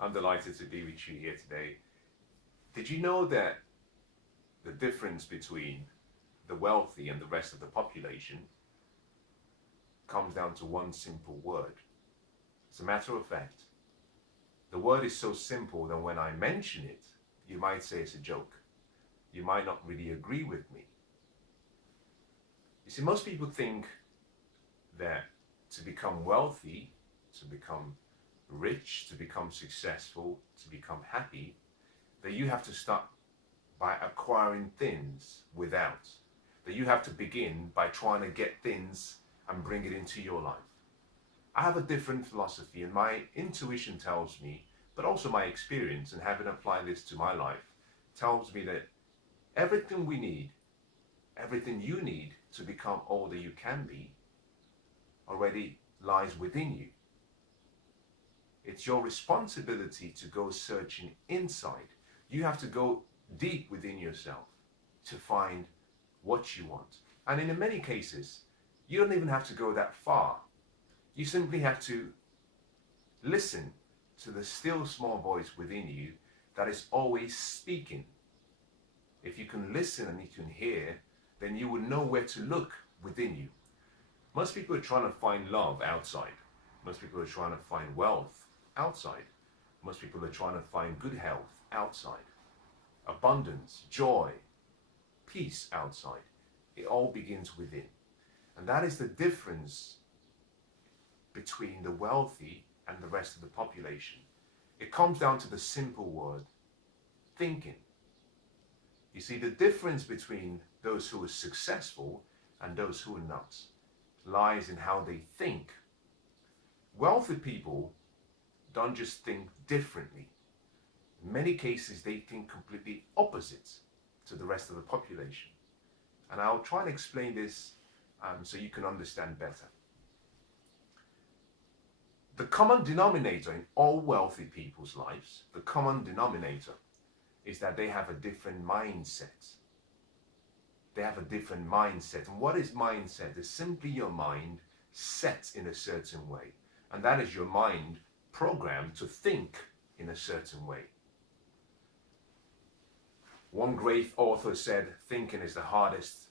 I'm delighted to be with you here today. Did you know that the difference between the wealthy and the rest of the population comes down to one simple word? As a matter of fact, the word is so simple that when I mention it, you might say it's a joke. You might not really agree with me. You see, most people think that to become wealthy, to become rich, to become successful, to become happy, that you have to start by acquiring things without. That you have to begin by trying to get things and bring it into your life. I have a different philosophy, and my intuition tells me, but also my experience and having applied this to my life, tells me that everything we need, everything you need to become all that you can be, already lies within you. It's your responsibility to go searching inside. You have to go deep within yourself to find what you want. And in many cases, you don't even have to go that far. You simply have to listen to the still small voice within you that is always speaking. If you can listen and you can hear, then you will know where to look within you. Most people are trying to find love outside. Most people are trying to find wealth outside. Most people are trying to find good health outside. Abundance, joy, peace outside. It all begins within. And that is the difference between the wealthy and the rest of the population. It comes down to the simple word, thinking. You see, the difference between those who are successful and those who are not lies in how they think. Wealthy people don't just think differently. In many cases, they think completely opposite to the rest of the population. And I'll try and explain this so you can understand better. The common denominator in all wealthy people's lives, the common denominator, is that they have a different mindset. They have a different mindset. And what is mindset? It's simply your mind set in a certain way. And that is your mind programmed to think in a certain way. One great author said, thinking is the hardest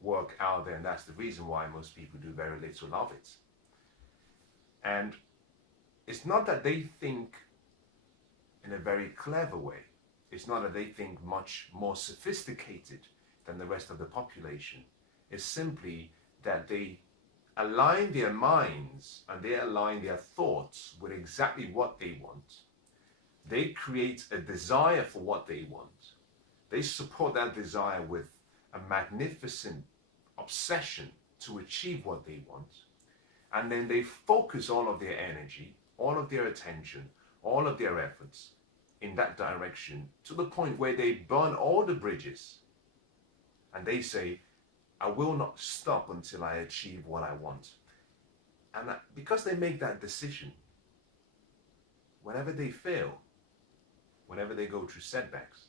work out there, and that's the reason why most people do very little of it. And it's not that they think in a very clever way. It's not that they think much more sophisticated than the rest of the population. It's simply that they align their minds and they align their thoughts with exactly what they want. They create a desire for what they want. They support that desire with a magnificent obsession to achieve what they want. And then they focus all of their energy, all of their attention, all of their efforts in that direction to the point where they burn all the bridges. And they say, I will not stop until I achieve what I want. And because they make that decision, whenever they fail, whenever they go through setbacks,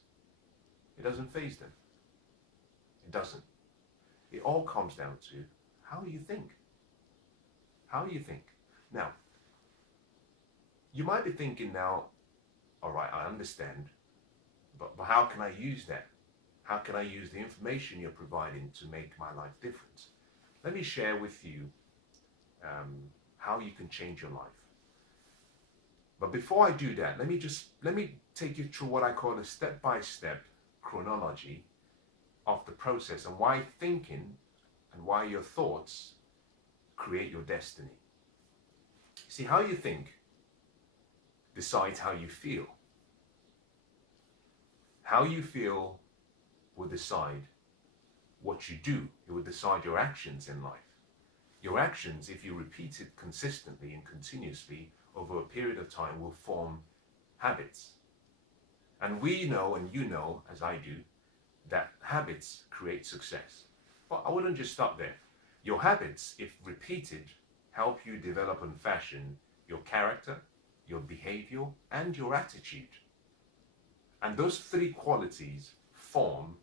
it doesn't faze them. It doesn't. It all comes down to how you think. How you think. Now, you might be thinking now, all right, I understand, but how can I use that? How can I use the information you're providing to make my life different? Let me share with you how you can change your life. But before I do that, let me take you through what I call a step-by-step chronology of the process and why thinking and why your thoughts create your destiny. See, how you think decides how you feel. How you feel will decide what you do. It will decide your actions in life. Your actions, if you repeat it consistently and continuously over a period of time, will form habits. And we know, and you know, as I do, that habits create success. But I wouldn't just stop there. Your habits, if repeated, help you develop and fashion your character, your behavior, and your attitude. And those three qualities form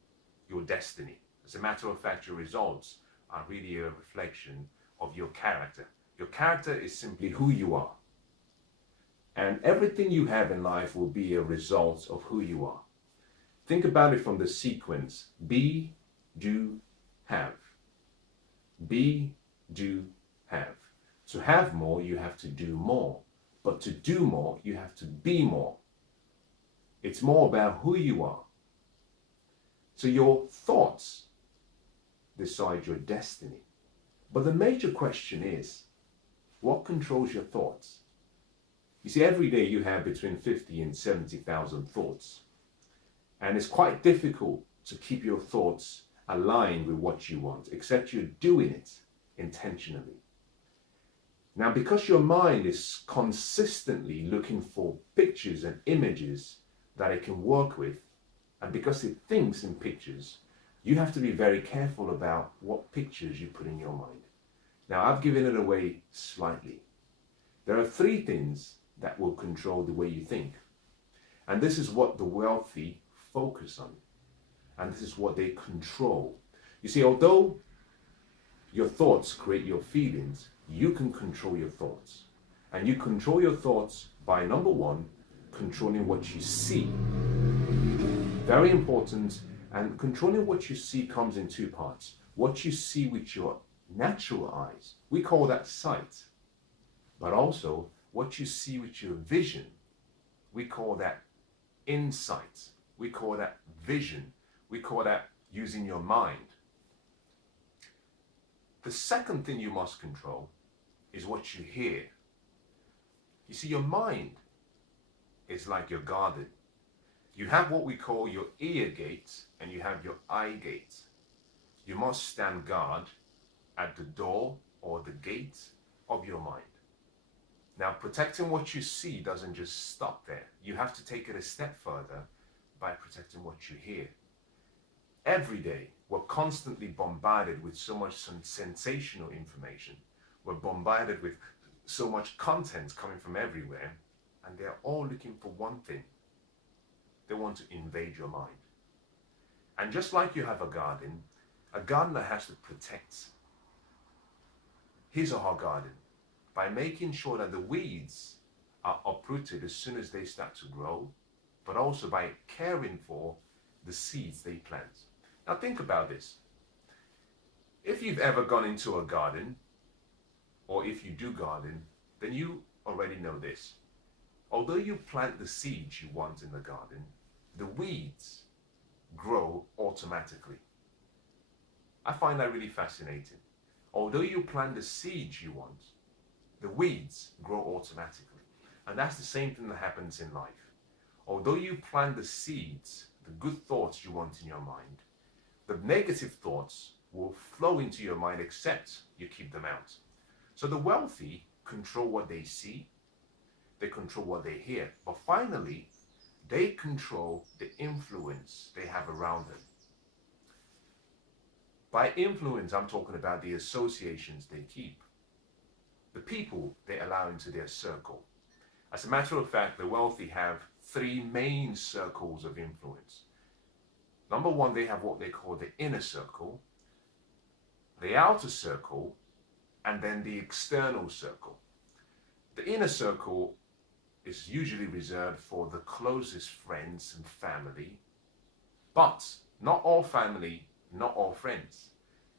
your destiny. As a matter of fact, your results are really a reflection of your character. Your character is simply who you are. And everything you have in life will be a result of who you are. Think about it from the sequence: be, do, have. Be, do, have. To have more, you have to do more. But to do more, you have to be more. It's more about who you are. So your thoughts decide your destiny. But the major question is, what controls your thoughts? You see, every day you have between 50 and 70,000 thoughts. And it's quite difficult to keep your thoughts aligned with what you want, except you're doing it intentionally. Now, because your mind is consistently looking for pictures and images that it can work with, and because it thinks in pictures, you have to be very careful about what pictures you put in your mind. Now, I've given it away slightly. There are 3 things that will control the way you think. And this is what the wealthy focus on. And this is what they control. You see, although your thoughts create your feelings, you can control your thoughts. And you control your thoughts by, number 1, controlling what you see. Very important. And controlling what you see comes in 2 parts. What you see with your natural eyes, we call that sight. But also what you see with your vision, we call that insight. We call that vision. We call that using your mind. The second thing you must control is what you hear. You see, your mind is like your garden. You have what we call your ear gate and you have your eye gate. You must stand guard at the door or the gate of your mind. Now, protecting what you see doesn't just stop there. You have to take it a step further by protecting what you hear. Every day, we're constantly bombarded with so much sensational information. We're bombarded with so much content coming from everywhere, and they're all looking for one thing. They want to invade your mind. And just like you have a gardener has to protect his or her garden by making sure that the weeds are uprooted as soon as they start to grow, but also by caring for the seeds they plant. Now think about this. If you've ever gone into a garden, or if you do garden, then you already know this. Although you plant the seeds you want in the garden, the weeds grow automatically. I find that really fascinating. Although you plant the seeds you want, the weeds grow automatically. And that's the same thing that happens in life. Although you plant the seeds, the good thoughts you want in your mind, the negative thoughts will flow into your mind except you keep them out. So the wealthy control what they see, they control what they hear, but finally, they control the influence they have around them. By influence, I'm talking about the associations they keep, the people they allow into their circle. As a matter of fact, the wealthy have 3 main circles of influence. Number 1, they have what they call the inner circle, the outer circle, and then the external circle. The inner circle is usually reserved for the closest friends and family, but not all family, not all friends.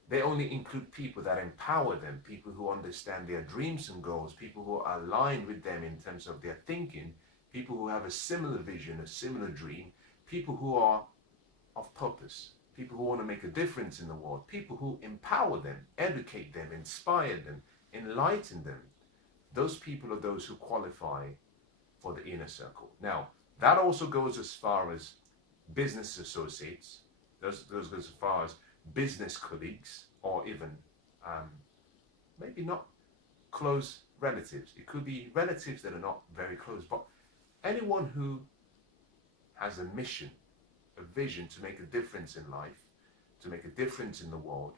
They only include people that empower them, people who understand their dreams and goals, people who are aligned with them in terms of their thinking, people who have a similar vision, a similar dream, people who are of purpose, people who want to make a difference in the world, people who empower them, educate them, inspire them, enlighten them. Those people are those who qualify for the inner circle. Now, that also goes as far as business associates, those goes as far as business colleagues, or even maybe not close relatives. It could be relatives that are not very close, but anyone who has a mission, a vision to make a difference in life, to make a difference in the world,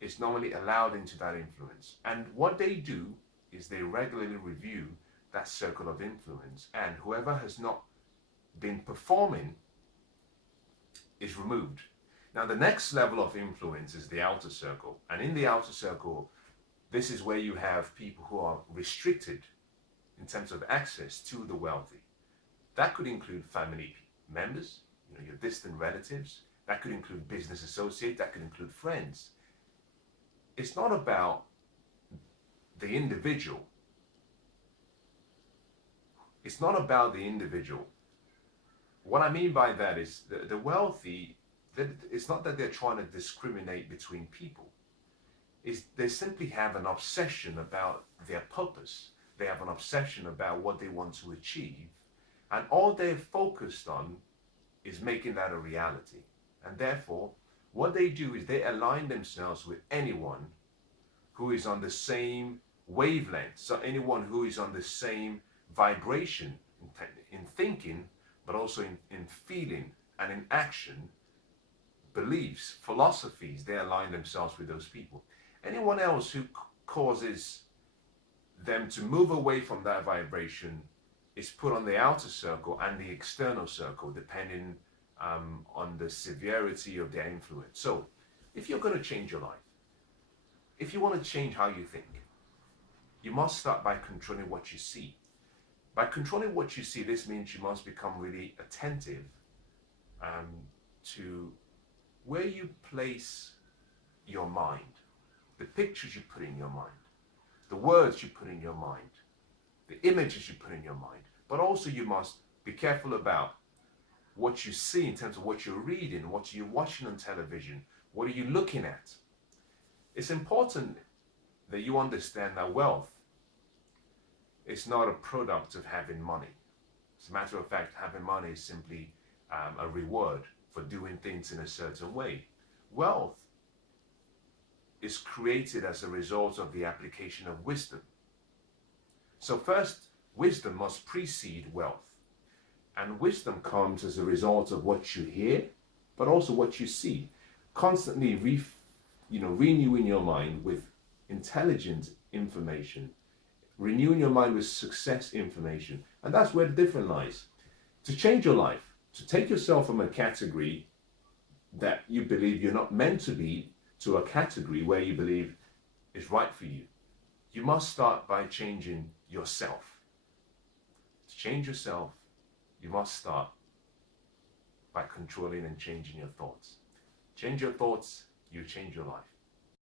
is normally allowed into that influence. And what they do is they regularly review that circle of influence, and whoever has not been performing is removed. Now, the next level of influence is the outer circle. And in the outer circle, this is where you have people who are restricted. in terms of access to the wealthy. That could include family members, your distant relatives. That could include business associates. That could include friends. It's not about the individual. It's not about the individual. What I mean by that is the wealthy, it's not that they're trying to discriminate between people. They simply have an obsession about their purpose. They have an obsession about what they want to achieve. And all they're focused on is making that a reality. And therefore, what they do is they align themselves with anyone who is on the same wavelength. So anyone who is on the same vibration in thinking, but also in feeling and in action, beliefs, philosophies, they align themselves with those people. Anyone else who causes them to move away from that vibration is put on the outer circle and the external circle, depending on the severity of their influence. So, if you're going to change your life, if you want to change how you think, you must start by controlling what you see. By controlling what you see, this means you must become really attentive to where you place your mind, the pictures you put in your mind, the words you put in your mind, the images you put in your mind. But also you must be careful about what you see in terms of what you're reading, what you're watching on television, what are you looking at. It's important that you understand that wealth is not a product of having money. As a matter of fact, having money is simply a reward for doing things in a certain way. Wealth is created as a result of the application of wisdom. So first, wisdom must precede wealth. And wisdom comes as a result of what you hear, but also what you see. Constantly renewing your mind with intelligent information, renewing your mind with success information. And that's where the difference lies. To change your life, to take yourself from a category that you believe you're not meant to be to a category where you believe is right for you, you must start by changing yourself. To change yourself, you must start by controlling and changing your thoughts. Change your thoughts, you change your life.